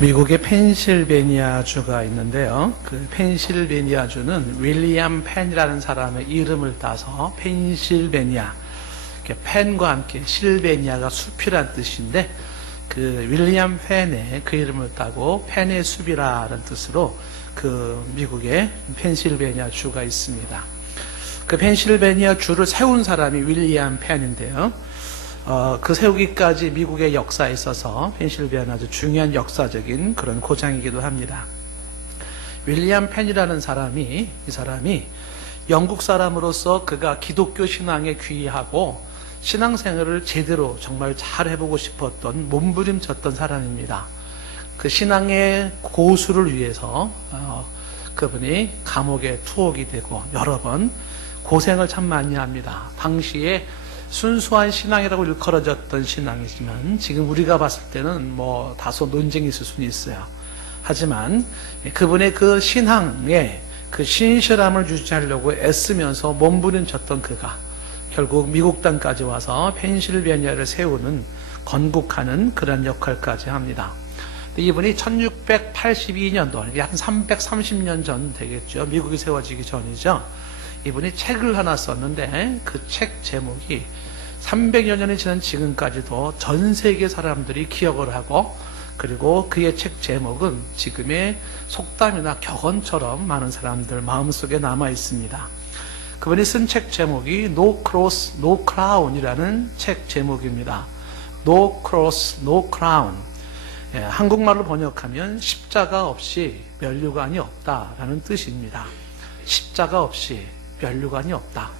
미국의 펜실베니아주가 있는데요. 그 펜실베니아주는 윌리엄 펜이라는 사람의 이름을 따서 펜실베니아, 펜과 함께 실베니아가 숲이란 뜻인데, 그 윌리엄 펜의 그 이름을 따고 펜의 숲이라는 뜻으로 그 미국의 펜실베니아주가 있습니다. 그 펜실베니아주를 세운 사람이 윌리엄 펜인데요. 그 세우기까지 미국의 역사에 있어서 펜실베니아는 아주 중요한 역사적인 그런 고장이기도 합니다. 윌리엄 펜이라는 사람이, 이 사람이 영국 사람으로서 그가 기독교 신앙에 귀하고 신앙생활을 제대로 정말 잘 해보고 싶었던 몸부림쳤던 사람입니다. 그 신앙의 고수를 위해서 그분이 감옥에 투옥이 되고 여러 번 고생을 참 많이 합니다. 당시에 순수한 신앙이라고 일컬어졌던 신앙이지만 지금 우리가 봤을 때는 뭐 다소 논쟁이 있을 수는 있어요. 하지만 그분의 그 신앙의 그 신실함을 유지하려고 애쓰면서 몸부림쳤던 그가 결국 미국 땅까지 와서 펜실베니아를 세우는, 건국하는 그런 역할까지 합니다. 이분이 1682년도, 한 330년 전 되겠죠. 미국이 세워지기 전이죠. 이분이 책을 하나 썼는데 그 책 제목이 300여 년이 지난 지금까지도 전 세계 사람들이 기억을 하고, 그리고 그의 책 제목은 지금의 속담이나 격언처럼 많은 사람들 마음속에 남아 있습니다. 그분이 쓴 책 제목이 No Cross, No Crown이라는 책 제목입니다. No Cross, No Crown. 한국말로 번역하면 십자가 없이 면류관이 없다라는 뜻입니다. 십자가 없이 면류관이 없다.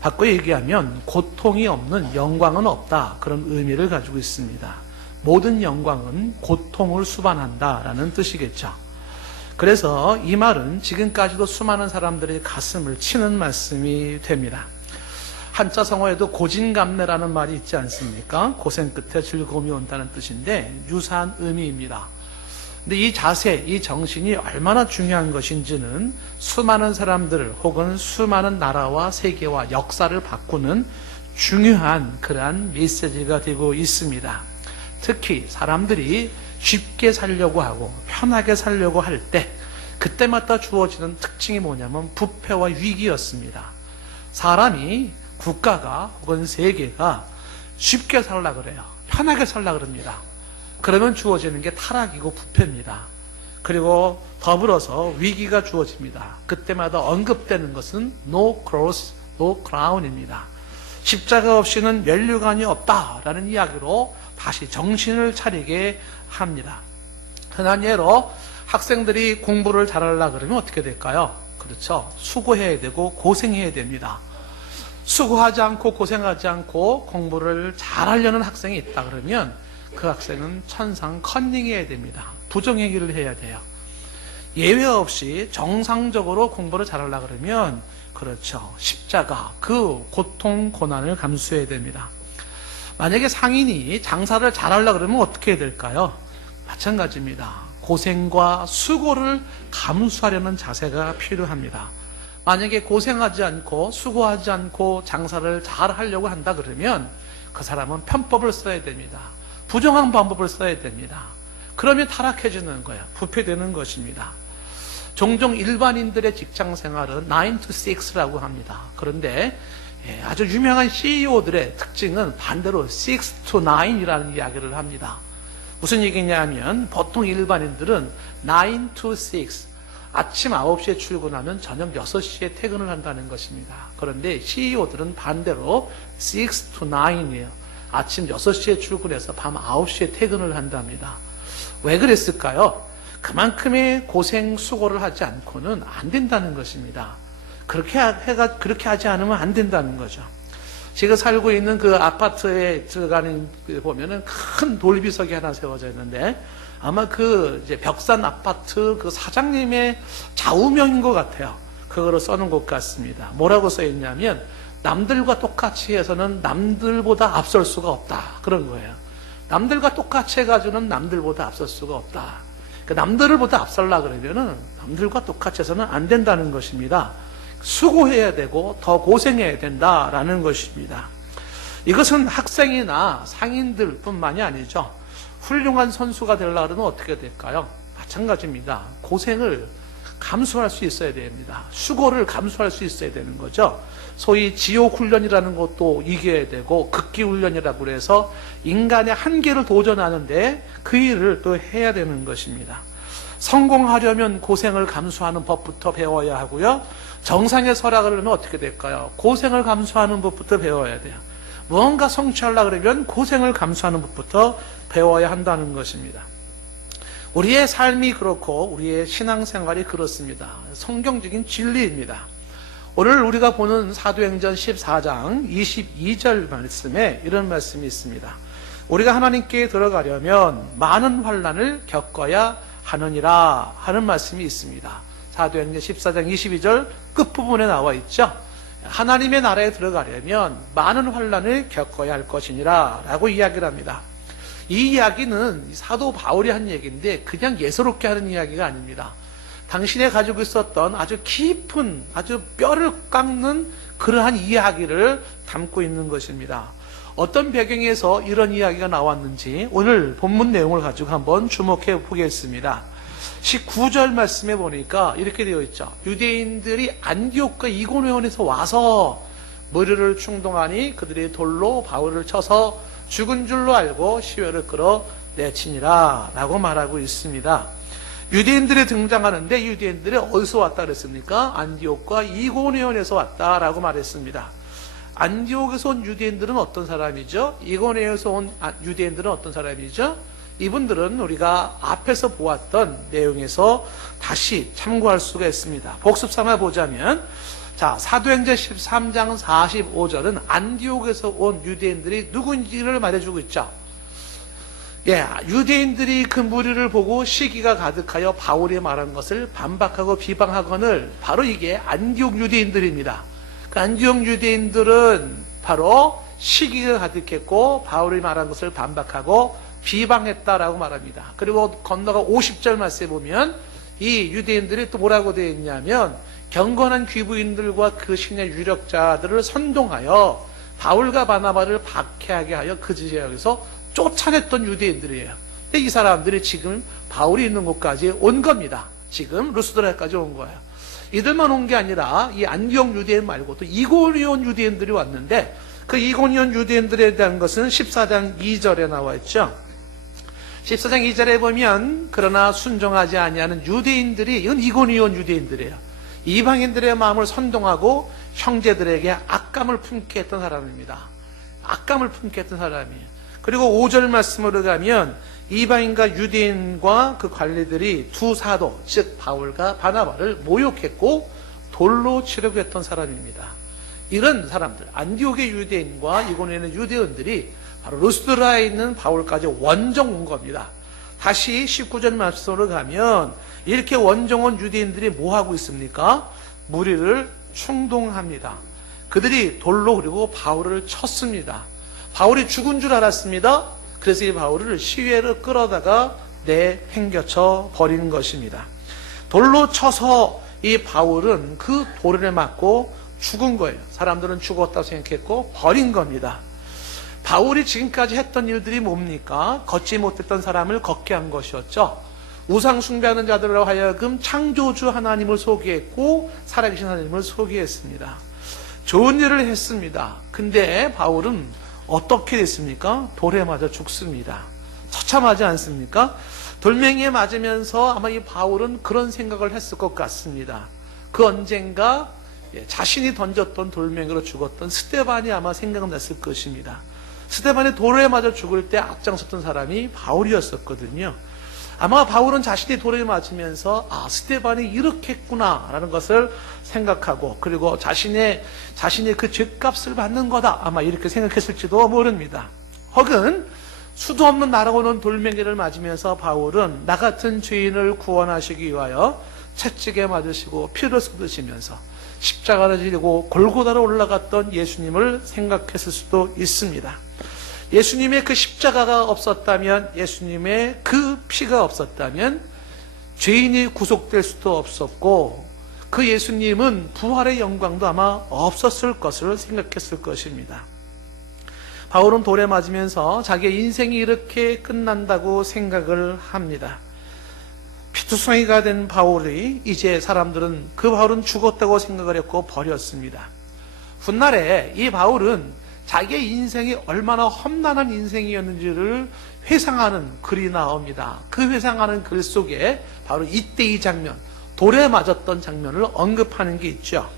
바꿔 얘기하면 고통이 없는 영광은 없다, 그런 의미를 가지고 있습니다. 모든 영광은 고통을 수반한다라는 뜻이겠죠. 그래서 이 말은 지금까지도 수많은 사람들의 가슴을 치는 말씀이 됩니다. 한자 성어에도 고진감래라는 말이 있지 않습니까? 고생 끝에 즐거움이 온다는 뜻인데 유사한 의미입니다. 근데 이 자세, 이 정신이 얼마나 중요한 것인지는 수많은 사람들 혹은 수많은 나라와 세계와 역사를 바꾸는 중요한 그러한 메시지가 되고 있습니다. 특히 사람들이 쉽게 살려고 하고 편하게 살려고 할 때 그때마다 주어지는 특징이 뭐냐면 부패와 위기였습니다. 사람이, 국가가 혹은 세계가 쉽게 살려고 그래요. 편하게 살려고 그럽니다. 그러면 주어지는 게 타락이고 부패입니다. 그리고 더불어서 위기가 주어집니다. 그때마다 언급되는 것은 No Cross, No Crown입니다. 십자가 없이는 면류관이 없다라는 이야기로 다시 정신을 차리게 합니다. 흔한 예로 학생들이 공부를 잘하려고 그러면 어떻게 될까요? 그렇죠. 수고해야 되고 고생해야 됩니다. 수고하지 않고 고생하지 않고 공부를 잘하려는 학생이 있다 그러면 그 학생은 천상 컨닝해야 됩니다. 부정행위를 해야 돼요. 예외 없이 정상적으로 공부를 잘하려고 그러면 그렇죠. 십자가, 그 고통, 고난을 감수해야 됩니다. 만약에 상인이 장사를 잘하려고 그러면 어떻게 해야 될까요? 마찬가지입니다. 고생과 수고를 감수하려는 자세가 필요합니다. 만약에 고생하지 않고 수고하지 않고 장사를 잘 하려고 한다 그러면 그 사람은 편법을 써야 됩니다. 부정한 방법을 써야 됩니다. 그러면 타락해지는 거예요. 부패되는 것입니다. 종종 일반인들의 직장 생활은 9 to 6라고 합니다. 그런데 아주 유명한 CEO들의 특징은 반대로 6 to 9이라는 이야기를 합니다. 무슨 얘기냐면 보통 일반인들은 9 to 6, 아침 9시에 출근하면 저녁 6시에 퇴근을 한다는 것입니다. 그런데 CEO들은 반대로 6 to 9이에요. 아침 6시에 출근해서 밤 9시에 퇴근을 한답니다. 왜 그랬을까요? 그만큼의 고생, 수고를 하지 않고는 안 된다는 것입니다. 그렇게 하지 않으면 안 된다는 거죠. 제가 살고 있는 그 아파트에 들어가는 보면은 큰 돌비석이 하나 세워져 있는데 아마 그 이제 벽산 아파트 그 사장님의 좌우명인 것 같아요. 그거로 써놓은 것 같습니다. 뭐라고 써 있냐면 남들과 똑같이 해서는 남들보다 앞설 수가 없다. 그런 거예요. 남들과 똑같이 해가지고는 남들보다 앞설 수가 없다. 그러니까 남들보다 앞설라 그러면은 남들과 똑같이 해서는 안 된다는 것입니다. 수고해야 되고 더 고생해야 된다라는 것입니다. 이것은 학생이나 상인들 뿐만이 아니죠. 훌륭한 선수가 되려고 하면 어떻게 될까요? 마찬가지입니다. 고생을 감수할 수 있어야 됩니다. 수고를 감수할 수 있어야 되는 거죠. 소위 지옥훈련이라는 것도 이겨야 되고 극기훈련이라고 해서 인간의 한계를 도전하는데 그 일을 또 해야 되는 것입니다. 성공하려면 고생을 감수하는 법부터 배워야 하고요. 정상에 서려면 어떻게 될까요? 고생을 감수하는 법부터 배워야 돼요. 무언가 성취하려고 그러면 고생을 감수하는 법부터 배워야 한다는 것입니다. 우리의 삶이 그렇고 우리의 신앙생활이 그렇습니다. 성경적인 진리입니다. 오늘 우리가 보는 사도행전 14장 22절 말씀에 이런 말씀이 있습니다. 우리가 하나님께 들어가려면 많은 환난을 겪어야 하느니라 하는 말씀이 있습니다. 사도행전 14장 22절 끝부분에 나와 있죠. 하나님의 나라에 들어가려면 많은 환난을 겪어야 할 것이니라 라고 이야기를 합니다. 이 이야기는 사도 바울이 한 얘기인데 그냥 예사롭게 하는 이야기가 아닙니다. 당신이 가지고 있었던 아주 깊은, 아주 뼈를 깎는 그러한 이야기를 담고 있는 것입니다. 어떤 배경에서 이런 이야기가 나왔는지 오늘 본문 내용을 가지고 한번 주목해 보겠습니다. 19절 말씀에 보니까 이렇게 되어 있죠. 유대인들이 안디옥과 이고니온에서 와서 무리를 충동하니 그들이 돌로 바울을 쳐서 죽은 줄로 알고 시외를 끌어내치니라 라고 말하고 있습니다. 유대인들이 등장하는데 유대인들이 어디서 왔다 그랬습니까? 안디옥과 이고니온에서 왔다라고 말했습니다. 안디옥에서 온 유대인들은 어떤 사람이죠? 이고니온에서 온 유대인들은 어떤 사람이죠? 이분들은 우리가 앞에서 보았던 내용에서 다시 참고할 수가 있습니다. 복습 삼아 보자면, 자, 사도행전 13장 45절은 안디옥에서 온 유대인들이 누군지를 말해주고 있죠. 예, 유대인들이 그 무리를 보고 시기가 가득하여 바울이 말한 것을 반박하고 비방하거늘 바로 이게 안디옥 유대인들입니다. 그 안디옥 유대인들은 바로 시기가 가득했고 바울이 말한 것을 반박하고 비방했다라고 말합니다. 그리고 건너가 50절 말씀에 보면 이 유대인들이 또 뭐라고 되어 있냐면 경건한 귀부인들과 그 신의 유력자들을 선동하여 바울과 바나바를 박해하게 하여 그 지역에서 쫓아냈던 유대인들이에요. 근데 이 사람들이 지금 바울이 있는 곳까지 온 겁니다. 지금 루스드라까지 온 거예요. 이들만 온 게 아니라 이 안디옥 유대인 말고 또 이고니온 유대인들이 왔는데 그 이고니온 유대인들에 대한 것은 14장 2절에 나와 있죠. 14장 2절에 보면 그러나 순종하지 아니하는 유대인들이, 이건 이고니온 유대인들이에요. 이방인들의 마음을 선동하고 형제들에게 악감을 품게 했던 사람입니다. 악감을 품게 했던 사람이에요. 그리고 5절 말씀으로 가면 이방인과 유대인과 그 관리들이 두 사도, 즉 바울과 바나바를 모욕했고 돌로 치려고 했던 사람입니다. 이런 사람들, 안디옥의 유대인과 이고니온의 유대인들이 바로 루스드라에 있는 바울까지 원정 온 겁니다. 다시 19절 말씀으로 가면 이렇게 원정 온 유대인들이 뭐 하고 있습니까? 무리를 충동합니다. 그들이 돌로 그리고 바울을 쳤습니다. 바울이 죽은 줄 알았습니다. 그래서 이 바울을 시외로 끌어다가 내팽겨쳐 버린 것입니다. 돌로 쳐서 이 바울은 그 돌에 맞고 죽은 거예요. 사람들은 죽었다고 생각했고 버린 겁니다. 바울이 지금까지 했던 일들이 뭡니까? 걷지 못했던 사람을 걷게 한 것이었죠. 우상 숭배하는 자들로 하여금 창조주 하나님을 소개했고 살아계신 하나님을 소개했습니다. 좋은 일을 했습니다. 근데 바울은 어떻게 됐습니까? 돌에 맞아 죽습니다. 처참하지 않습니까? 돌멩이에 맞으면서 아마 이 바울은 그런 생각을 했을 것 같습니다. 그 언젠가 자신이 던졌던 돌멩이로 죽었던 스데반이 아마 생각났을 것입니다. 스데반이 돌에 맞아 죽을 때 앞장섰던 사람이 바울이었었거든요. 아마 바울은 자신이 돌에 맞으면서 스데반이 이렇게 했구나 라는 것을 생각하고 그리고 자신의 그 죄값을 받는 거다 아마 이렇게 생각했을지도 모릅니다. 혹은 수도 없는 날아오는 돌멩이를 맞으면서 바울은 나 같은 죄인을 구원하시기 위하여 채찍에 맞으시고 피를 쏟으시면서 십자가를 지고 골고다로 올라갔던 예수님을 생각했을 수도 있습니다. 예수님의 그 십자가가 없었다면, 예수님의 그 피가 없었다면 죄인이 구속될 수도 없었고 그 예수님은 부활의 영광도 아마 없었을 것을 생각했을 것입니다. 바울은 돌에 맞으면서 자기의 인생이 이렇게 끝난다고 생각을 합니다. 피투성이가 된 바울이 이제 사람들은 그 바울은 죽었다고 생각을 했고 버렸습니다. 훗날에 이 바울은 자기의 인생이 얼마나 험난한 인생이었는지를 회상하는 글이 나옵니다. 그 회상하는 글 속에 바로 이때 이 장면, 돌에 맞았던 장면을 언급하는 게 있죠.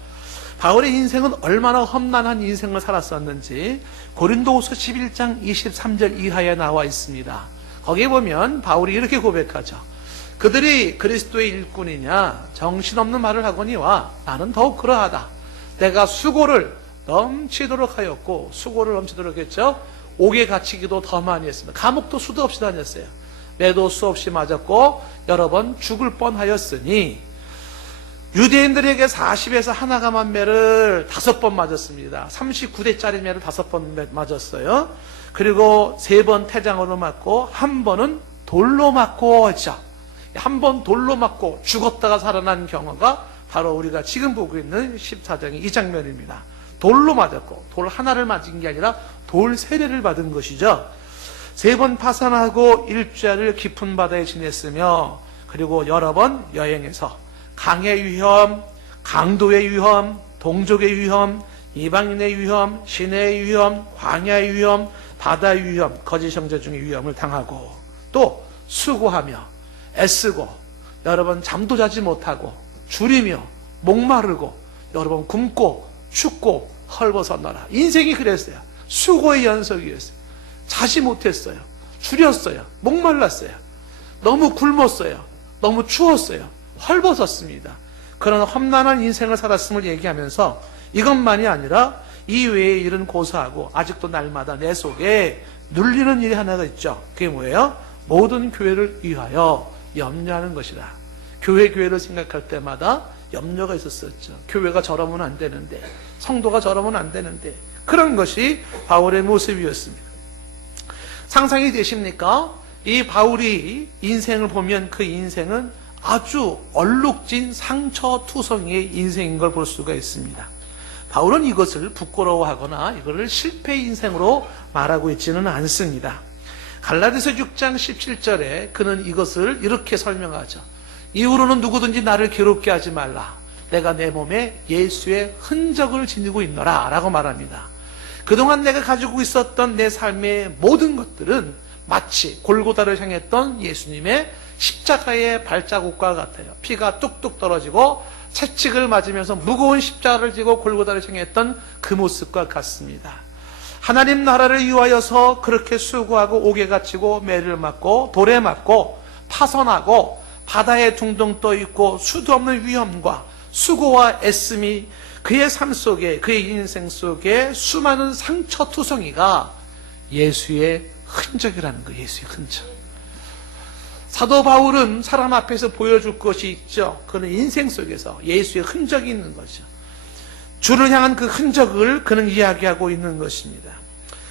바울의 인생은 얼마나 험난한 인생을 살았었는지 고린도후서 11장 23절 이하에 나와 있습니다. 거기에 보면 바울이 이렇게 고백하죠. 그들이 그리스도의 일꾼이냐 정신없는 말을 하거니와 나는 더욱 그러하다. 내가 수고를 넘치도록 하였고, 수고를 넘치도록 했죠. 옥에 갇히기도 더 많이 했습니다. 감옥도 수도 없이 다녔어요. 매도 수없이 맞았고 여러 번 죽을 뻔하였으니 유대인들에게 40에서 하나가 만매를 5번 맞았습니다. 39대짜리 매를 5번 맞았어요. 그리고 3번 태장으로 맞고 1번은 돌로 맞고 했죠. 한 번 돌로 맞고 죽었다가 살아난 경우가 바로 우리가 지금 보고 있는 14장의 이 장면입니다. 돌로 맞았고, 돌 하나를 맞은 게 아니라 돌 3대를 받은 것이죠. 3번 파산하고 일주일을 깊은 바다에 지냈으며, 그리고 여러 번 여행해서 강의 위험, 강도의 위험, 동족의 위험, 이방인의 위험, 시내의 위험, 광야의 위험, 바다의 위험, 거짓 형제 중의 위험을 당하고, 또 수고하며 애쓰고 여러 번 잠도 자지 못하고 줄이며 목마르고 여러 번 굶고 춥고 헐벗었노라. 인생이 그랬어요. 수고의 연속이었어요. 자지 못했어요. 줄였어요. 목말랐어요. 너무 굶었어요. 너무 추웠어요. 헐벗었습니다. 그런 험난한 인생을 살았음을 얘기하면서 이것만이 아니라 이 외의 일은 고사하고 아직도 날마다 내 속에 눌리는 일이 하나가 있죠. 그게 뭐예요? 모든 교회를 위하여 염려하는 것이다. 교회를 생각할 때마다 염려가 있었었죠. 교회가 저러면 안 되는데, 성도가 저러면 안 되는데, 그런 것이 바울의 모습이었습니다. 상상이 되십니까? 이 바울이 인생을 보면 그 인생은 아주 얼룩진 상처투성이의 인생인 걸 볼 수가 있습니다. 바울은 이것을 부끄러워하거나 이것을 실패 인생으로 말하고 있지는 않습니다. 갈라디아서 6장 17절에 그는 이것을 이렇게 설명하죠. 이후로는 누구든지 나를 괴롭게 하지 말라. 내가 내 몸에 예수의 흔적을 지니고 있노라 라고 말합니다. 그동안 내가 가지고 있었던 내 삶의 모든 것들은 마치 골고다를 향했던 예수님의 십자가의 발자국과 같아요. 피가 뚝뚝 떨어지고 채찍을 맞으면서 무거운 십자가를 지고 골고다를 향했던 그 모습과 같습니다. 하나님 나라를 위하여서 그렇게 수고하고 옥에 갇히고 매를 맞고 돌에 맞고 파선하고 바다에 둥둥 떠 있고 수도 없는 위험과 수고와 애씀이 그의 삶 속에, 그의 인생 속에 수많은 상처투성이가 예수의 흔적이라는 거예요. 예수의 흔적. 사도 바울은 사람 앞에서 보여줄 것이 있죠. 그는 인생 속에서 예수의 흔적이 있는 거죠. 주를 향한 그 흔적을 그는 이야기하고 있는 것입니다.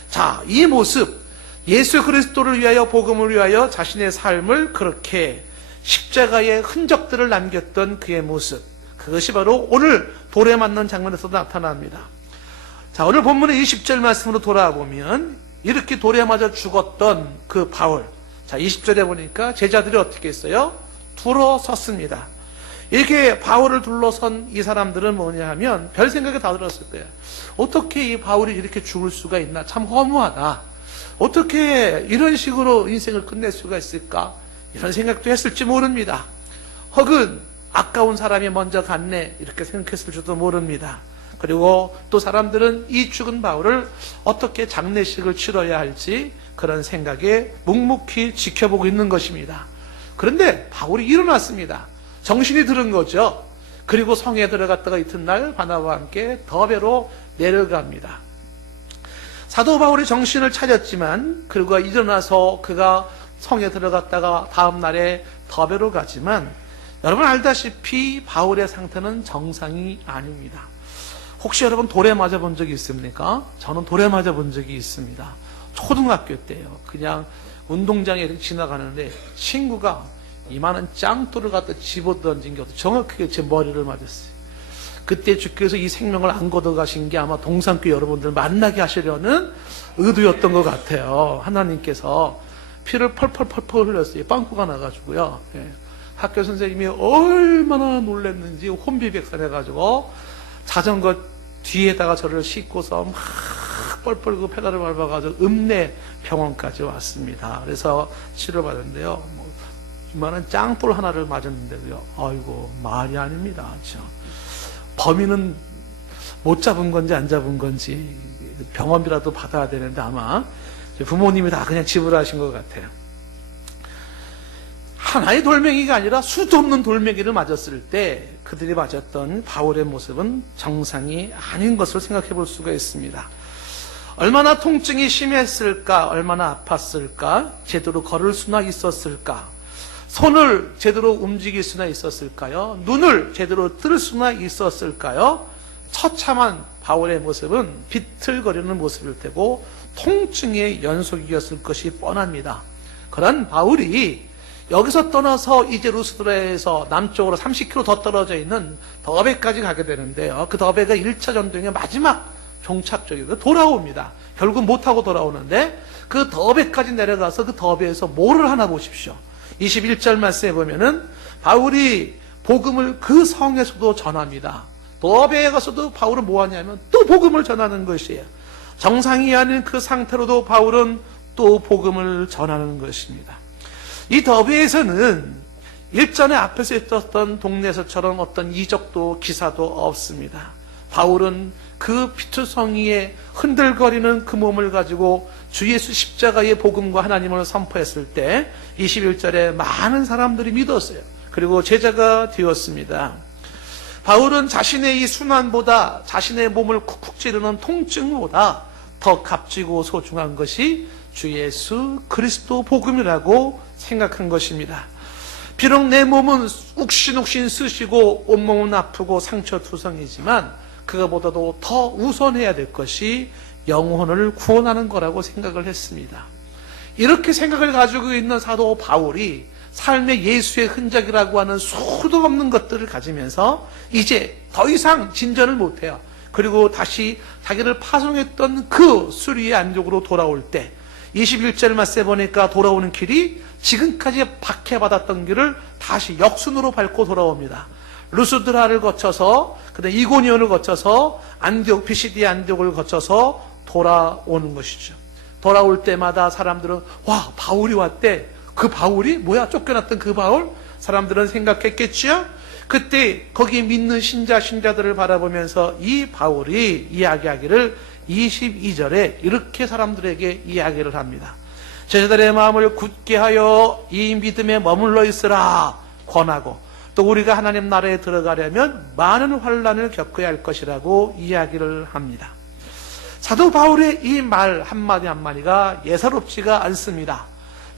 자, 이 모습, 예수 그리스도를 위하여, 복음을 위하여 자신의 삶을 그렇게 십자가의 흔적들을 남겼던 그의 모습, 그것이 바로 오늘 돌에 맞는 장면에서 나타납니다. 자, 오늘 본문의 20절 말씀으로 돌아보면 이렇게 돌에 맞아 죽었던 그 바울, 자, 20절에 보니까 제자들이 어떻게 했어요? 둘러섰습니다. 이렇게 바울을 둘러선 이 사람들은 뭐냐 하면 별 생각이 다 들었을 거예요. 어떻게 이 바울이 이렇게 죽을 수가 있나? 참 허무하다. 어떻게 이런 식으로 인생을 끝낼 수가 있을까? 이런 생각도 했을지 모릅니다. 혹은 아까운 사람이 먼저 갔네 이렇게 생각했을지도 모릅니다. 그리고 또 사람들은 이 죽은 바울을 어떻게 장례식을 치러야 할지 그런 생각에 묵묵히 지켜보고 있는 것입니다. 그런데 바울이 일어났습니다. 정신이 들은 거죠. 그리고 성에 들어갔다가 이튿날 바나바와 함께 더베로 내려갑니다. 사도 바울이 정신을 차렸지만 그가 일어나서 그가 성에 들어갔다가 다음 날에 더베로 가지만 여러분 알다시피 바울의 상태는 정상이 아닙니다. 혹시 여러분 돌에 맞아 본 적이 있습니까? 저는 돌에 맞아 본 적이 있습니다. 초등학교 때요. 그냥 운동장에 이렇게 지나가는데 친구가 이만한 짱돌을 갖다 집어던진 게 정확하게 제 머리를 맞았어요. 그때 주께서 이 생명을 안 걷어가신 게 아마 동산교회 여러분들 만나게 하시려는 의도였던 것 같아요. 하나님께서 피를 펄펄펄펄 흘렸어요. 빵꾸가 나가지고요. 예. 학교 선생님이 얼마나 놀랐는지 혼비백산해가지고 자전거 뒤에다가 저를 싣고서 막 뻘뻘 그 페달을 밟아가지고 읍내 병원까지 왔습니다. 그래서 치료받았는데요. 이만한 짱돌 하나를 맞았는데요. 아이고, 말이 아닙니다. 그렇죠? 범인은 못 잡은 건지 안 잡은 건지 병원비라도 받아야 되는데 아마 부모님이 다 그냥 지불하신 것 같아요. 하나의 돌멩이가 아니라 수도 없는 돌멩이를 맞았을 때 그들이 맞았던 바울의 모습은 정상이 아닌 것을 생각해 볼 수가 있습니다. 얼마나 통증이 심했을까, 얼마나 아팠을까, 제대로 걸을 수나 있었을까, 손을 제대로 움직일 수나 있었을까요? 눈을 제대로 뜰 수나 있었을까요? 처참한 바울의 모습은 비틀거리는 모습일 테고 통증의 연속이었을 것이 뻔합니다. 그런 바울이 여기서 떠나서 이제 루스드라에서 남쪽으로 30km 더 떨어져 있는 더베까지 가게 되는데요. 그 더베가 1차 전쟁의 마지막 종착역이고 돌아옵니다. 결국 못하고 돌아오는데 그 더베까지 내려가서 그 더베에서 뭐를 하나 보십시오. 21절 말씀에 보면은 바울이 복음을 그 성에서도 전합니다. 더베에 가서도 바울은 뭐 하냐면 또 복음을 전하는 것이에요. 정상이 아닌 그 상태로도 바울은 또 복음을 전하는 것입니다. 이 더베에서는 일전에 앞에서 있었던 동네에서처럼 어떤 이적도 기사도 없습니다. 바울은 그 피투성이에 흔들거리는 그 몸을 가지고 주 예수 십자가의 복음과 하나님을 선포했을 때 21절에 많은 사람들이 믿었어요. 그리고 제자가 되었습니다. 바울은 자신의 이 순환보다 자신의 몸을 쿡쿡 찌르는 통증보다 더 값지고 소중한 것이 주 예수 그리스도 복음이라고 생각한 것입니다. 비록 내 몸은 욱신욱신 쑤시고 온몸은 아프고 상처투성이지만 그것보다도 더 우선해야 될 것이 영혼을 구원하는 거라고 생각을 했습니다. 이렇게 생각을 가지고 있는 사도 바울이 삶의 예수의 흔적이라고 하는 수도 없는 것들을 가지면서 이제 더 이상 진전을 못해요. 그리고 다시 자기를 파송했던 그 수리의 안쪽으로 돌아올 때 21절 말씀에 보니까 돌아오는 길이 지금까지 박해받았던 길을 다시 역순으로 밟고 돌아옵니다. 루스드라를 거쳐서 그다음 이고니온을 거쳐서 안디옥 피시디아 안디옥을 거쳐서 돌아오는 것이죠. 돌아올 때마다 사람들은 와 바울이 왔대. 그 바울이 뭐야 쫓겨났던 그 바울? 사람들은 생각했겠지요. 그때 거기 믿는 신자들을 바라보면서 이 바울이 이야기하기를 22절에 이렇게 사람들에게 이야기를 합니다. 제자들의 마음을 굳게 하여 이 믿음에 머물러 있으라 권하고 또 우리가 하나님 나라에 들어가려면 많은 환난을 겪어야 할 것이라고 이야기를 합니다. 사도 바울의 이 말 한마디 한마디가 예사롭지가 않습니다.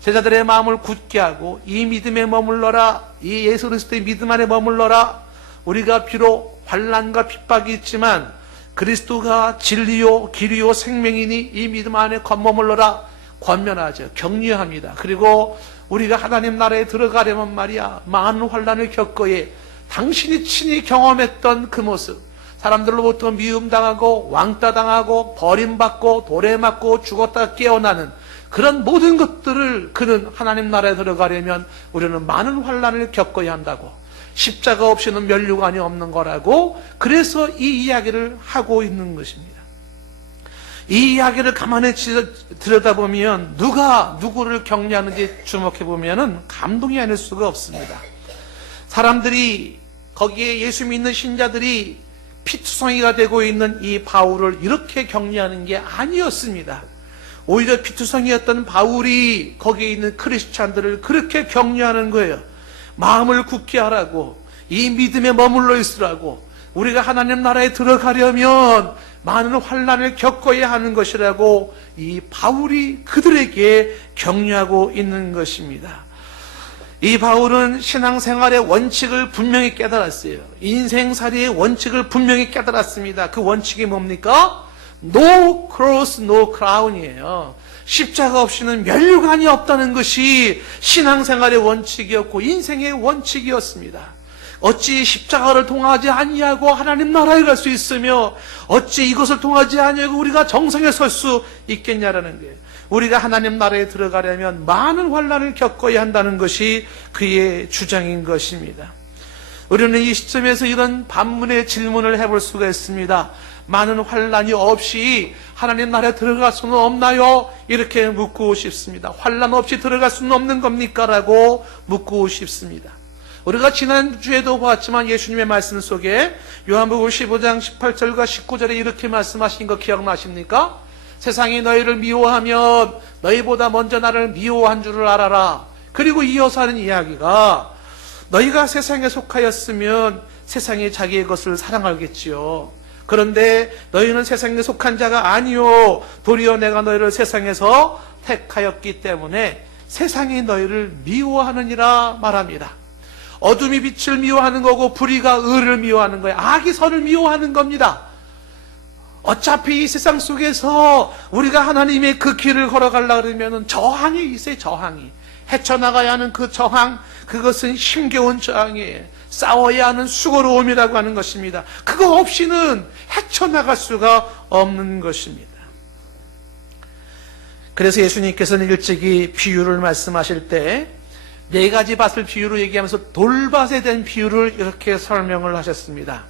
제자들의 마음을 굳게 하고 이 믿음에 머물러라. 이 예수 그리스도의 믿음 안에 머물러라. 우리가 비록 환난과 핍박이 있지만 그리스도가 진리요 길이요 생명이니 이 믿음 안에 머물러라. 권면하죠. 격려합니다. 그리고 우리가 하나님 나라에 들어가려면 말이야 많은 환난을 겪어야 당신이 친히 경험했던 그 모습, 사람들로부터 미움당하고 왕따당하고 버림받고 돌에 맞고 죽었다 깨어나는 그런 모든 것들을 그는 하나님 나라에 들어가려면 우리는 많은 환난을 겪어야 한다고, 십자가 없이는 면류관이 없는 거라고, 그래서 이 이야기를 하고 있는 것입니다. 이 이야기를 가만히 들여다보면 누가 누구를 격려하는지 주목해보면 감동이 아닐 수가 없습니다. 사람들이 거기에 예수 믿는 신자들이 피투성이가 되고 있는 이 바울을 이렇게 격려하는 게 아니었습니다. 오히려 피투성이었던 바울이 거기에 있는 크리스찬들을 그렇게 격려하는 거예요. 마음을 굳게 하라고, 이 믿음에 머물러 있으라고, 우리가 하나님 나라에 들어가려면 많은 환난을 겪어야 하는 것이라고 이 바울이 그들에게 격려하고 있는 것입니다. 이 바울은 신앙생활의 원칙을 분명히 깨달았어요. 인생살이의 원칙을 분명히 깨달았습니다. 그 원칙이 뭡니까? No cross, no crown이에요. 십자가 없이는 면류관이 없다는 것이 신앙생활의 원칙이었고 인생의 원칙이었습니다. 어찌 십자가를 통하지 아니하고 하나님 나라에 갈 수 있으며 어찌 이것을 통하지 아니하고 우리가 정상에 설 수 있겠냐라는 거예요. 우리가 하나님 나라에 들어가려면 많은 환난을 겪어야 한다는 것이 그의 주장인 것입니다. 우리는 이 시점에서 이런 반문의 질문을 해볼 수가 있습니다. 많은 환난이 없이 하나님 나라에 들어갈 수는 없나요? 이렇게 묻고 싶습니다. 환난 없이 들어갈 수는 없는 겁니까? 라고 묻고 싶습니다. 우리가 지난주에도 보았지만 예수님의 말씀 속에 요한복음 15장 18절과 19절에 이렇게 말씀하신 거 기억나십니까? 세상이 너희를 미워하면 너희보다 먼저 나를 미워한 줄을 알아라. 그리고 이어서 하는 이야기가 너희가 세상에 속하였으면 세상이 자기의 것을 사랑하겠지요. 그런데 너희는 세상에 속한 자가 아니요 도리어 내가 너희를 세상에서 택하였기 때문에 세상이 너희를 미워하느니라 말합니다. 어둠이 빛을 미워하는 거고 불의가 의를 미워하는 거예요. 악이 선을 미워하는 겁니다. 어차피 이 세상 속에서 우리가 하나님의 그 길을 걸어가려고 그러면 저항이 있어요. 저항이. 헤쳐나가야 하는 그 저항, 그것은 힘겨운 저항이에요. 싸워야 하는 수고로움이라고 하는 것입니다. 그거 없이는 헤쳐나갈 수가 없는 것입니다. 그래서 예수님께서는 일찍이 비유를 말씀하실 때 4가지 밭을 비유로 얘기하면서 돌밭에 대한 비유를 이렇게 설명을 하셨습니다.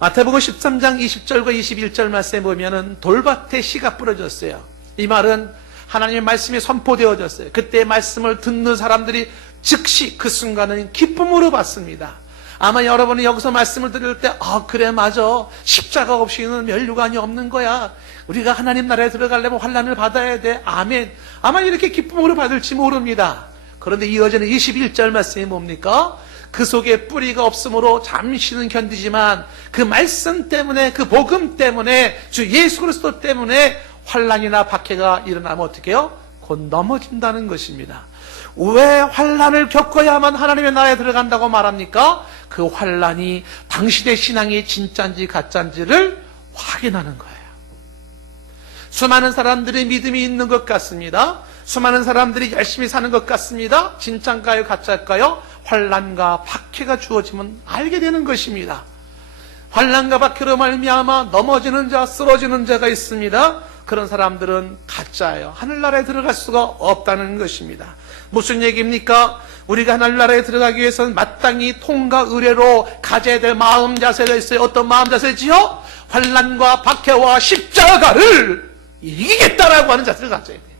마태복음 13장 20절과 21절 말씀에 보면은 돌밭에 씨가 뿌려졌어요. 이 말은 하나님의 말씀이 선포되어졌어요. 그때 말씀을 듣는 사람들이 즉시 그 순간은 기쁨으로 받습니다. 아마 여러분이 여기서 말씀을 들을 때 그래 맞아. 십자가 없이는 면류관이 없는 거야. 우리가 하나님 나라에 들어가려면 환난을 받아야 돼. 아멘. 아마 이렇게 기쁨으로 받을지 모릅니다. 그런데 이어지는 21절 말씀이 뭡니까? 그 속에 뿌리가 없으므로 잠시는 견디지만 그 말씀 때문에, 그 복음 때문에, 주 예수 그리스도 때문에 환난이나 박해가 일어나면 어떻게 해요? 곧 넘어진다는 것입니다. 왜 환난을 겪어야만 하나님의 나라에 들어간다고 말합니까? 그 환난이 당신의 신앙이 진짜인지 가짜인지를 확인하는 거예요. 수많은 사람들이 믿음이 있는 것 같습니다. 수많은 사람들이 열심히 사는 것 같습니다. 진짜인가요? 가짜일까요? 환난과 박해가 주어지면 알게 되는 것입니다. 환난과 박해로 말미암아 넘어지는 자, 쓰러지는 자가 있습니다. 그런 사람들은 가짜예요. 하늘나라에 들어갈 수가 없다는 것입니다. 무슨 얘기입니까? 우리가 하늘나라에 들어가기 위해서는 마땅히 통과 의례로 가져야 될 마음 자세가 있어요. 어떤 마음 자세지요? 환난과 박해와 십자가를 이기겠다라고 하는 자세를 가져야 돼요.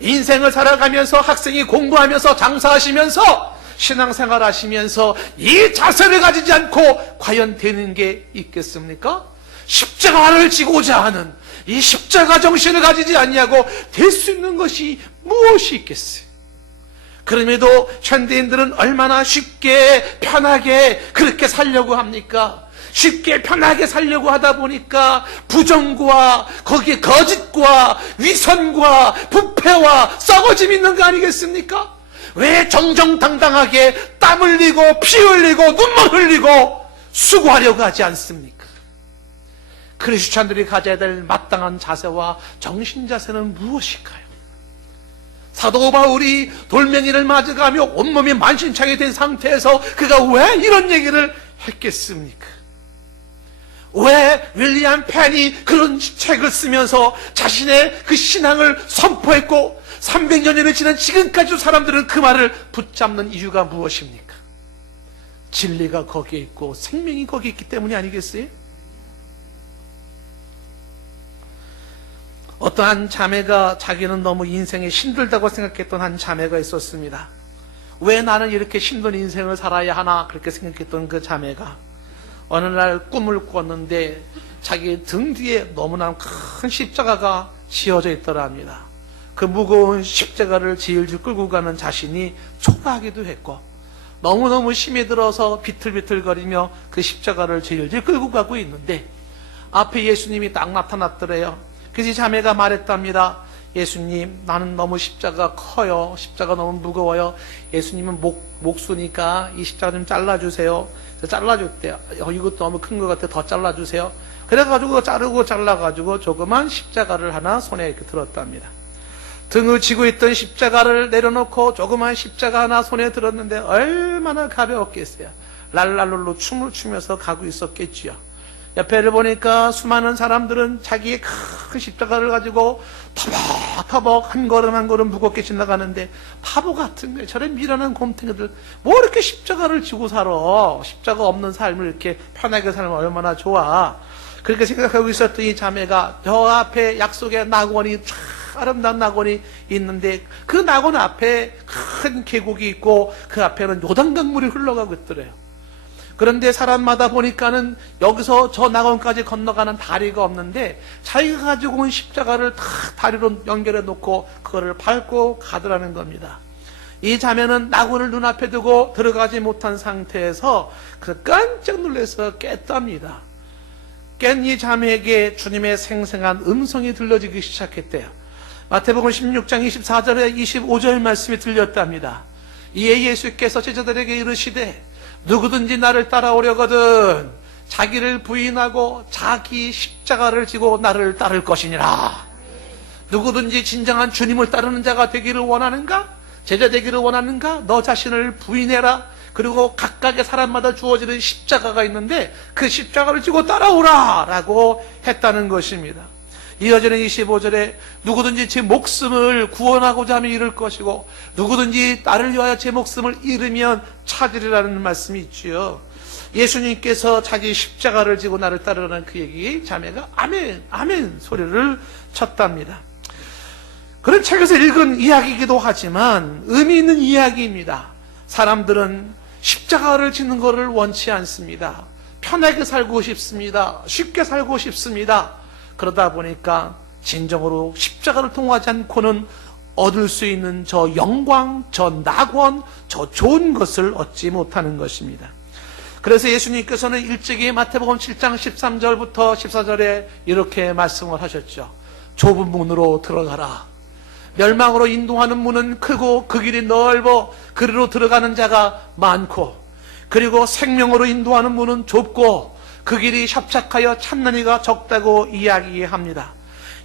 인생을 살아가면서 학생이 공부하면서 장사하시면서 신앙생활 하시면서 이 자세를 가지지 않고 과연 되는 게 있겠습니까? 십자가를 지고자 하는 이 십자가 정신을 가지지 않냐고 될 수 있는 것이 무엇이 있겠어요? 그럼에도 현대인들은 얼마나 쉽게 편하게 그렇게 살려고 합니까? 쉽게 편하게 살려고 하다 보니까 부정과 거기에 거짓과 위선과 부패와 썩어짐이 있는 거 아니겠습니까? 왜 정정당당하게 땀 흘리고 피 흘리고 눈물 흘리고 수고하려고 하지 않습니까? 크리스찬들이 가져야 될 마땅한 자세와 정신 자세는 무엇일까요? 사도 바울이 돌멩이를 맞아가며 온몸이 만신창이 된 상태에서 그가 왜 이런 얘기를 했겠습니까? 왜 윌리엄 펜이 그런 책을 쓰면서 자신의 그 신앙을 선포했고 300년이 지난 지금까지도 사람들은 그 말을 붙잡는 이유가 무엇입니까? 진리가 거기에 있고 생명이 거기에 있기 때문이 아니겠어요? 어떠한 자매가 자기는 너무 인생이 힘들다고 생각했던 한 자매가 있었습니다. 왜 나는 이렇게 힘든 인생을 살아야 하나 그렇게 생각했던 그 자매가 어느 날 꿈을 꿨는데 자기 등 뒤에 너무나 큰 십자가가 지어져 있더라 합니다. 그 무거운 십자가를 질질 끌고 가는 자신이 초라하기도 했고 너무너무 힘이 들어서 비틀비틀거리며 그 십자가를 질질 끌고 가고 있는데 앞에 예수님이 딱 나타났더래요. 그래서 자매가 말했답니다. 예수님, 나는 너무 십자가 커요. 십자가 너무 무거워요. 예수님은 목수니까 이 십자가 좀 잘라주세요. 잘라줬대요. 이것도 너무 큰 것 같아. 더 잘라주세요. 그래가지고 잘라가지고 조그만 십자가를 하나 손에 이렇게 들었답니다. 등을 지고 있던 십자가를 내려놓고 조그만 십자가 하나 손에 들었는데 얼마나 가벼웠겠어요. 랄랄롤로 춤을 추면서 가고 있었겠지요. 옆에를 보니까 수많은 사람들은 자기의 큰 십자가를 가지고 터벅터벅 한 걸음 한 걸음 무겁게 지나가는데, 바보 같은 거예요. 저런 미련한 곰탱이들 뭐 이렇게 십자가를 지고 살아. 십자가 없는 삶을 이렇게 편하게 살면 얼마나 좋아. 그렇게 생각하고 있었던 이 자매가 저 앞에 약속의 낙원이 아름다운 낙원이 있는데, 그 낙원 앞에 큰 계곡이 있고 그 앞에는 요단강물이 흘러가고 있더래요. 그런데 사람마다 보니까는 여기서 저 낙원까지 건너가는 다리가 없는데, 자기가 가지고 온 십자가를 다 다리로 연결해 놓고 그거를 밟고 가더라는 겁니다. 이 자매는 낙원을 눈앞에 두고 들어가지 못한 상태에서 깜짝 놀라서 깼답니다. 깬 이 자매에게 주님의 생생한 음성이 들려지기 시작했대요. 마태복음 16장 24절에 25절 말씀이 들렸답니다. 이에 예수께서 제자들에게 이르시되 누구든지 나를 따라오려거든 자기를 부인하고 자기 십자가를 지고 나를 따를 것이니라. 누구든지 진정한 주님을 따르는 자가 되기를 원하는가? 제자 되기를 원하는가? 너 자신을 부인해라. 그리고 각각의 사람마다 주어지는 십자가가 있는데 그 십자가를 지고 따라오라 라고 했다는 것입니다. 이어지는 25절에 누구든지 제 목숨을 구원하고자 하면 잃을 것이고 누구든지 나를 위하여 제 목숨을 잃으면 찾으리라는 말씀이 있지요. 예수님께서 자기 십자가를 지고 나를 따르라는 그 얘기, 자매가 아멘 아멘 소리를 쳤답니다. 그런 책에서 읽은 이야기이기도 하지만 의미 있는 이야기입니다. 사람들은 십자가를 지는 것을 원치 않습니다. 편하게 살고 싶습니다. 쉽게 살고 싶습니다. 그러다 보니까 진정으로 십자가를 통하지 않고는 얻을 수 있는 저 영광, 저 낙원, 저 좋은 것을 얻지 못하는 것입니다. 그래서 예수님께서는 일찍이 마태복음 7장 13절부터 14절에 이렇게 말씀을 하셨죠. 좁은 문으로 들어가라. 멸망으로 인도하는 문은 크고 그 길이 넓어 그리로 들어가는 자가 많고, 그리고 생명으로 인도하는 문은 좁고 그 길이 협착하여 찾는 이가 적다고 이야기합니다.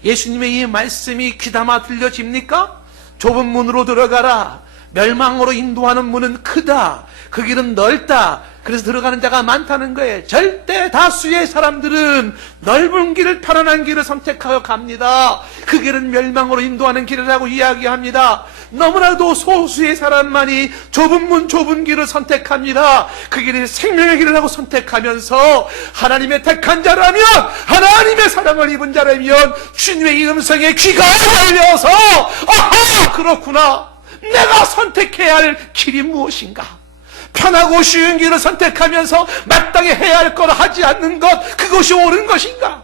예수님의 이 말씀이 귀담아 들려집니까? 좁은 문으로 들어가라. 멸망으로 인도하는 문은 크다. 그 길은 넓다. 그래서 들어가는 자가 많다는 거예요. 절대 다수의 사람들은 넓은 길을, 편안한 길을 선택하여 갑니다. 그 길은 멸망으로 인도하는 길이라고 이야기합니다. 너무나도 소수의 사람만이 좁은 문, 좁은 길을 선택합니다. 그 길이 생명의 길이라고 선택하면서 하나님의 택한 자라면, 하나님의 사랑을 입은 자라면 주님의 이 음성에 귀가 열려서 아하! 그렇구나. 내가 선택해야 할 길이 무엇인가? 편하고 쉬운 길을 선택하면서 마땅히 해야 할 걸 하지 않는 것, 그것이 옳은 것인가?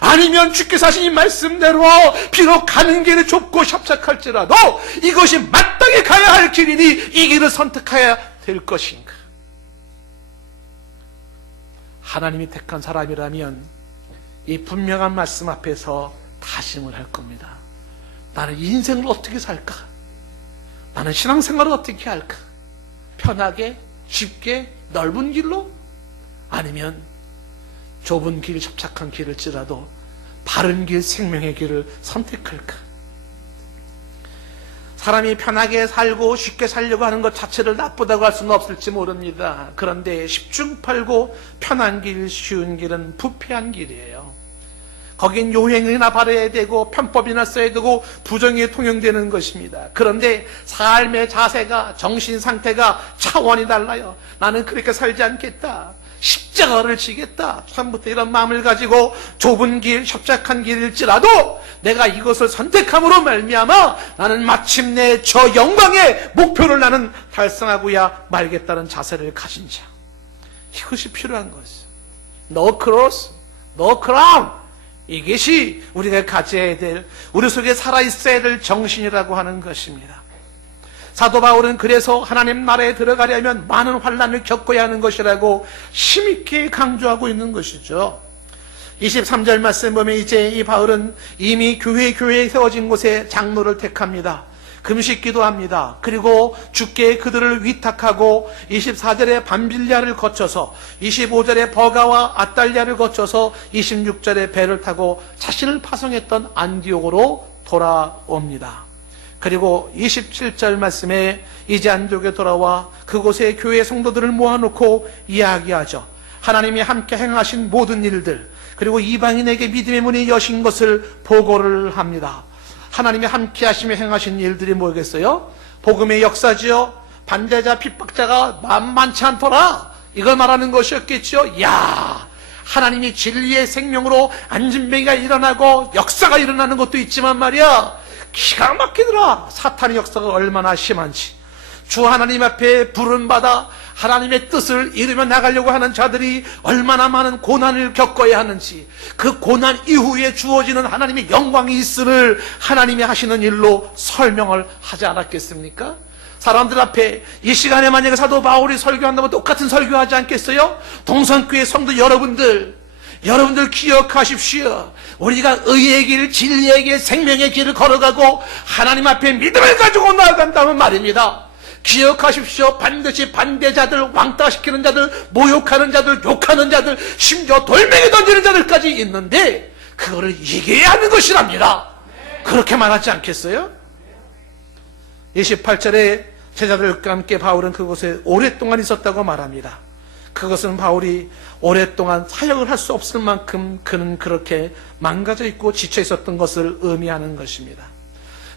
아니면 주께서 하신 이 말씀대로 비록 가는 길이 좁고 협착할지라도 이것이 마땅히 가야 할 길이니 이 길을 선택해야 될 것인가? 하나님이 택한 사람이라면 이 분명한 말씀 앞에서 다짐을 할 겁니다. 나는 인생을 어떻게 살까? 나는 신앙생활을 어떻게 할까? 편하게, 쉽게, 넓은 길로? 아니면 좁은 길, 협착한 길일지라도 바른 길, 생명의 길을 선택할까? 사람이 편하게 살고 쉽게 살려고 하는 것 자체를 나쁘다고 할 수는 없을지 모릅니다. 그런데 십중팔구 편한 길, 쉬운 길은 부패한 길이에요. 거긴 요행이나 바라야 되고 편법이나 써야 되고 부정이 통용되는 것입니다. 그런데 삶의 자세가, 정신 상태가 차원이 달라요. 나는 그렇게 살지 않겠다. 십자가를 지겠다. 처음부터 이런 마음을 가지고 좁은 길, 협착한 길일지라도 내가 이것을 선택함으로 말미암아 나는 마침내 저 영광의 목표를 나는 달성하고야 말겠다는 자세를 가진 자. 이것이 필요한 것이죠. No cross, no crown. 이것이 우리가 가져야 될, 우리 속에 살아있어야 될 정신이라고 하는 것입니다. 사도 바울은 그래서 하나님 나라에 들어가려면 많은 환난을 겪어야 하는 것이라고 힘있게 강조하고 있는 것이죠. 23절 말씀 보면 이제 이 바울은 이미 교회에 세워진 곳에 장로를 택합니다. 금식 기도합니다. 그리고 주께 그들을 위탁하고 24절에 밤빌리아를 거쳐서 25절에 버가와 아달리아를 거쳐서 26절에 배를 타고 자신을 파송했던 안디옥으로 돌아옵니다. 그리고 27절 말씀에 이제 안디옥에 돌아와 그곳에 교회 성도들을 모아놓고 이야기하죠. 하나님이 함께 행하신 모든 일들, 그리고 이방인에게 믿음의 문이 여신 것을 보고를 합니다. 하나님이 함께 하시며 행하신 일들이 뭐겠어요? 복음의 역사지요. 반대자 핍박자가 만만치 않더라, 이걸 말하는 것이었겠죠. 야, 하나님이 진리의 생명으로 안진뱅이가 일어나고 역사가 일어나는 것도 있지만 말이야, 기가 막히더라. 사탄의 역사가 얼마나 심한지. 주 하나님 앞에 부름받아 하나님의 뜻을 이루며 나가려고 하는 자들이 얼마나 많은 고난을 겪어야 하는지, 그 고난 이후에 주어지는 하나님의 영광이 있음을 하나님이 하시는 일로 설명을 하지 않았겠습니까? 사람들 앞에 이 시간에 만약에 사도 바울이 설교한다면 똑같은 설교하지 않겠어요? 동성교회 성도 여러분들 기억하십시오. 우리가 의의 길, 진리의 길, 생명의 길을 걸어가고 하나님 앞에 믿음을 가지고 나아간다면 말입니다, 기억하십시오. 반드시 반대자들, 왕따시키는 자들, 모욕하는 자들, 욕하는 자들, 심지어 돌멩이 던지는 자들까지 있는데 그거를 이겨야 하는 것이랍니다. 그렇게 말하지 않겠어요? 28절에 제자들과 함께 바울은 그곳에 오랫동안 있었다고 말합니다. 그것은 바울이 오랫동안 사역을 할 수 없을 만큼 그는 그렇게 망가져 있고 지쳐 있었던 것을 의미하는 것입니다.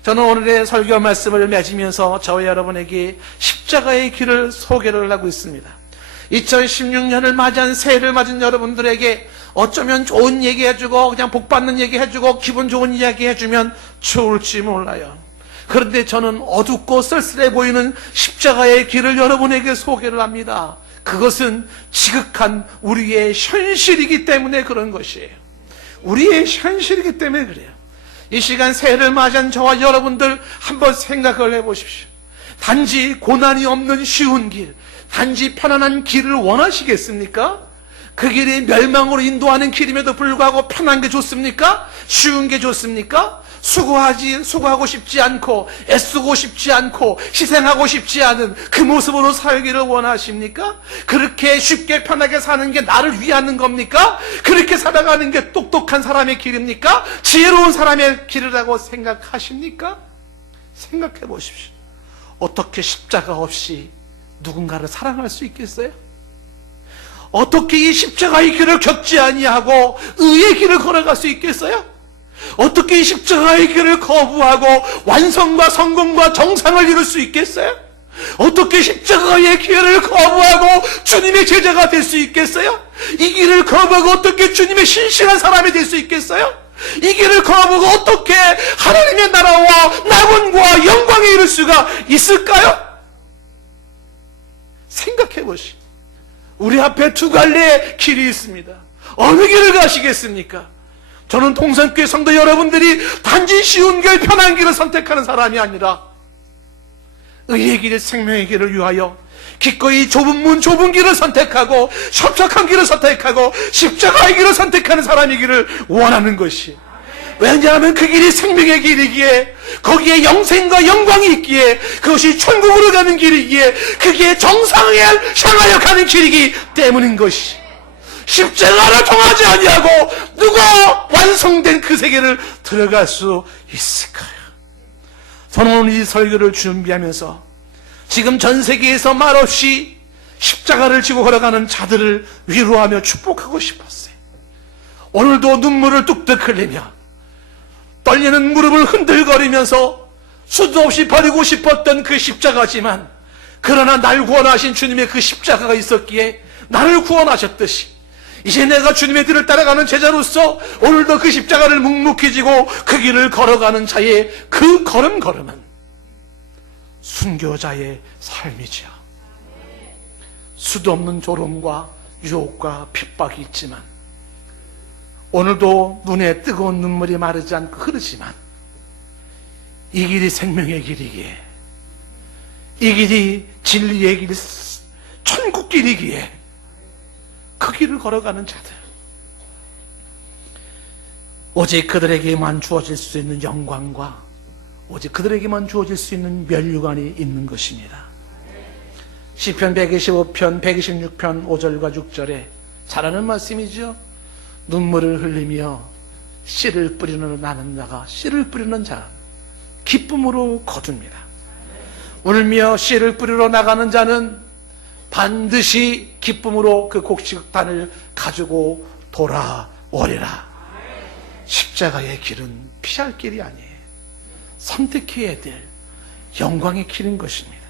저는 오늘의 설교 말씀을 맺으면서 저와 여러분에게 십자가의 길을 소개를 하고 있습니다. 2016년을 맞이한 새해를 맞은 여러분들에게 어쩌면 좋은 얘기 해주고 그냥 복받는 얘기 해주고 기분 좋은 이야기 해주면 좋을지 몰라요. 그런데 저는 어둡고 쓸쓸해 보이는 십자가의 길을 여러분에게 소개를 합니다. 그것은 지극한 우리의 현실이기 때문에 그런 것이에요. 우리의 현실이기 때문에 그래요. 이 시간 새해를 맞이한 저와 여러분들 한번 생각을 해보십시오. 단지 고난이 없는 쉬운 길, 단지 편안한 길을 원하시겠습니까? 그 길이 멸망으로 인도하는 길임에도 불구하고 편한 게 좋습니까? 쉬운 게 좋습니까? 수고하고 싶지 않고 애쓰고 싶지 않고 희생하고 싶지 않은 그 모습으로 살기를 원하십니까? 그렇게 쉽게 편하게 사는 게 나를 위하는 겁니까? 그렇게 살아가는 게 똑똑한 사람의 길입니까? 지혜로운 사람의 길이라고 생각하십니까? 생각해 보십시오. 어떻게 십자가 없이 누군가를 사랑할 수 있겠어요? 어떻게 이 십자가의 길을 겪지 아니하고 의의 길을 걸어갈 수 있겠어요? 어떻게 이 십자가의 길을 거부하고 완성과 성공과 정상을 이룰 수 있겠어요? 어떻게 십자가의 길을 거부하고 주님의 제자가 될 수 있겠어요? 이 길을 거부하고 어떻게 주님의 신실한 사람이 될 수 있겠어요? 이 길을 거부하고 어떻게 하나님의 나라와 낙원과 영광에 이룰 수가 있을까요? 생각해 보시오. 우리 앞에 두 갈래의 길이 있습니다. 어느 길을 가시겠습니까? 저는 동성교회 성도 여러분들이 단지 쉬운 길, 편한 길을 선택하는 사람이 아니라 의의 길, 생명의 길을 위하여 기꺼이 좁은 문, 좁은 길을 선택하고 협착한 길을 선택하고 십자가의 길을 선택하는 사람이기를 원하는 것이. 왜냐하면 그 길이 생명의 길이기에 거기에 영생과 영광이 있기에 그것이 천국으로 가는 길이기에 그게 정상을 향하여 가는 길이기 때문인 것이. 십자가를 통하지 아니하고 누가 완성된 그 세계를 들어갈 수 있을까요? 저는 오늘 이 설교를 준비하면서 지금 전 세계에서 말없이 십자가를 지고 걸어가는 자들을 위로하며 축복하고 싶었어요. 오늘도 눈물을 뚝뚝 흘리며 떨리는 무릎을 흔들거리면서 수도 없이 버리고 싶었던 그 십자가지만, 그러나 날 구원하신 주님의 그 십자가가 있었기에 나를 구원하셨듯이 이제 내가 주님의 길을 따라가는 제자로서 오늘도 그 십자가를 묵묵히 지고 그 길을 걸어가는 자의 그 걸음걸음은 순교자의 삶이지요. 수도 없는 조롱과 유혹과 핍박이 있지만 오늘도 눈에 뜨거운 눈물이 마르지 않고 흐르지만 이 길이 생명의 길이기에, 이 길이 진리의 길, 천국 길이기에 그 길을 걸어가는 자들, 오직 그들에게만 주어질 수 있는 영광과 오직 그들에게만 주어질 수 있는 면류관이 있는 것입니다. 시편 125편 126편 5절과 6절에 잘 아는 말씀이죠. 눈물을 흘리며 씨를 뿌리는 나는 자가, 씨를 뿌리는 자, 기쁨으로 거둡니다. 울며 씨를 뿌리러 나가는 자는 반드시 기쁨으로 그 곡식단을 가지고 돌아오리라. 십자가의 길은 피할 길이 아니에요. 선택해야 될 영광의 길인 것입니다.